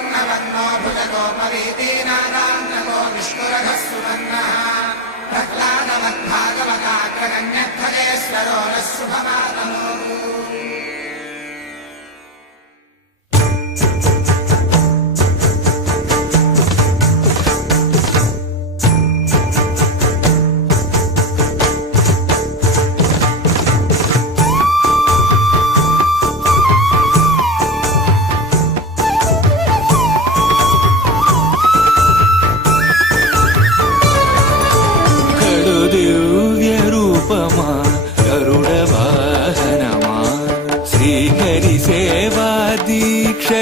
वर्णवर्णो भुजगोपवीतीनादान्नको विष्णुरघः सुवर्णः प्रह्लादमद्भागवताग्रगण्यध्वजेश्वरो नः शुभमातनोतु।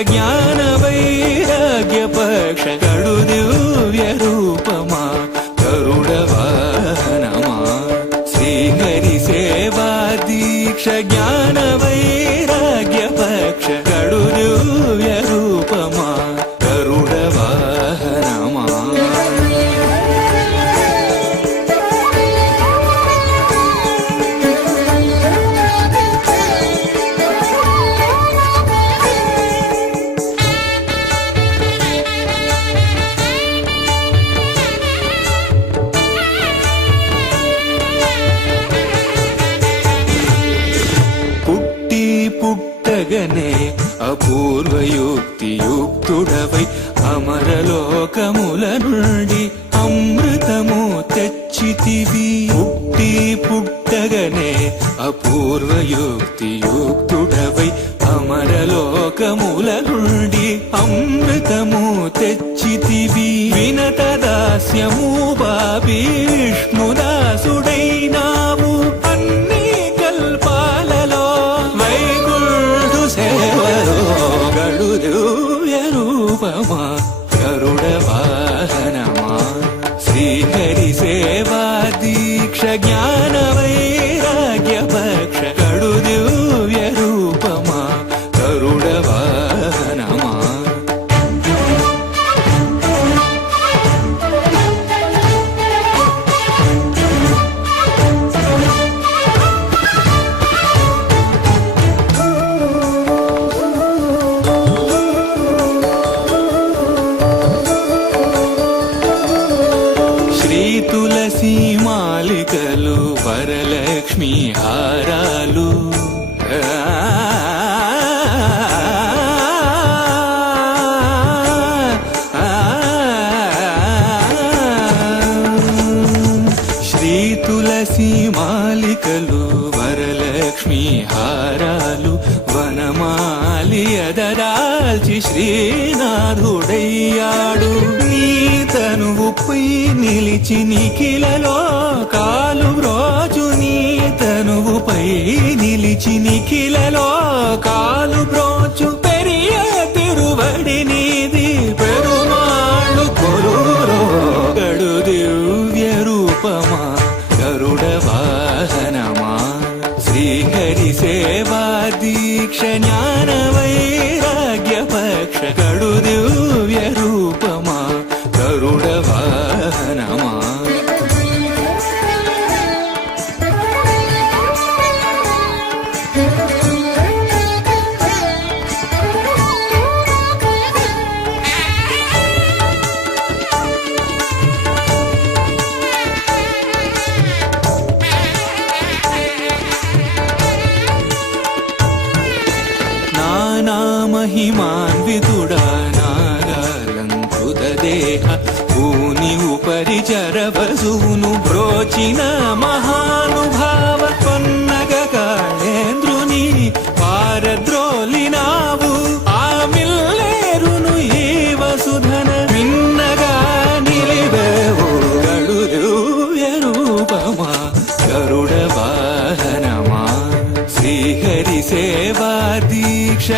ज्ञान वैराग्य पक्ष कड़ु दिव्य रूपमा गरुड़ वाहनमा श्रीहरि सेवा दीक्ष ज्ञान वैराग्य पक्ष कड़ु दिव्य रूपमा गरुड़ वाहनमा। పుట్టగనే అపూర్వయుక్తియుక్తుడవై అమరలోకముల నుండి అమృతము తెచ్చితివి. పుట్టగనే అపూర్వయుక్తియుక్తుడవై అమరలోకముల నుండి అమృతము తెచ్చితివి. వినత దాస్యము బాబి విష్ణుదాసుడైనావు అన్ని కల్పాలలో గడు దివ్య రూపమా గరుడ వాహనమా శ్రీహరి సేవా దీక్ష జ్ఞాన వైరాగ్య పక్ష గడు దివ్య రూపమా గరుడ వాహనమా. తులసి మాలికలు వరలక్ష్మి హారాలు శ్రీ తులసి మాలికలు వరలక్ష్మి హారాలు వనమాలి అదరాల్చి శ్రీనాథుడయ్యాడు. నీ తనువుపై నిలిచి నిఖిలలో కాలు బ్రోచు నీ తనువుపై నిలిచి నిఖిలలో కాలు బ్రోచు పెరియ తిరువడి నీది పెరుమాళ్ళు కొలురో గడు దివ్య రూపమా గరుడ వాహనమా శ్రీహరి సేవా దీక్ష జ్ఞాన వైరాగ్య పక్ష గడు దివ్య రూపమా గరుడ వాహనమా. నానామహిమాన్వితుడా నాగాలంకృత దేహ భూని ఉపరిచర వసువును బ్రోచిన మహానుభావ పొన్నగ కాళేంద్రుని పారద్రోలినావు ఆ మిల్లేరును ఈ వసుధన మిన్నగా నిలివేవు గడు దివ్య రూపమా గరుడ వాహనమా శ్రీహరి సేవా దీక్ష